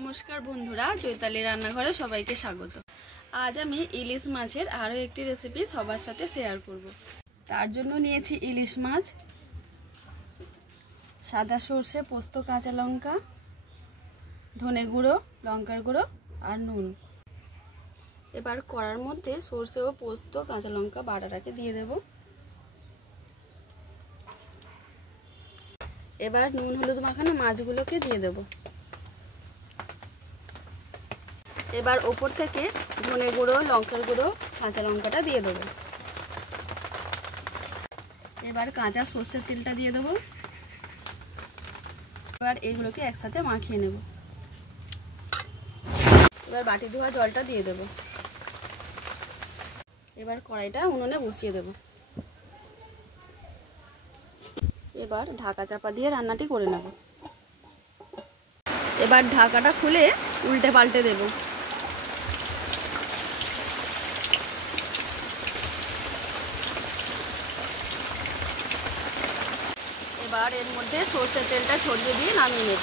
নমস্কার বন্ধুরা, চৈতালি রান্নাঘরে সবাইকে স্বাগত। আজ আমি ইলিশ মাছের আরও একটি রেসিপি সবার সাথে শেয়ার করব। তার জন্য নিয়েছি ইলিশ মাছ, সাদা সর্ষে, পোস্ত, কাঁচা লঙ্কা, ধনে গুঁড়ো, লঙ্কার গুঁড়ো আর নুন। এবার কড়ার মধ্যে সর্ষে ও পোস্ত, কাঁচা লঙ্কা বাটাটাকে দিয়ে দেব। এবার নুন হলুদ মাখানো মাছগুলোকে দিয়ে দেব। এবার ওপর থেকে ধনে গুঁড়ো, লঙ্কার গুঁড়ো, কাঁচা লঙ্কাটা দিয়ে দেবো। এবার কাঁচা সর্ষের তেলটা দিয়ে দেবো। এবার এগুলোকে একসাথে মাখিয়ে নেব। এবার বাটি ধোয়া জলটা দিয়ে দেব। এবার কড়াইটা উনুনে বসিয়ে দেব। এবার ঢাকা চাপা দিয়ে রান্নাটি করে নেব। এবার ঢাকাটা খুলে উল্টে পাল্টে দেব। এবার এর মধ্যে সর্ষের তেলটা ছড়িয়ে দিয়ে নামিয়ে নেব।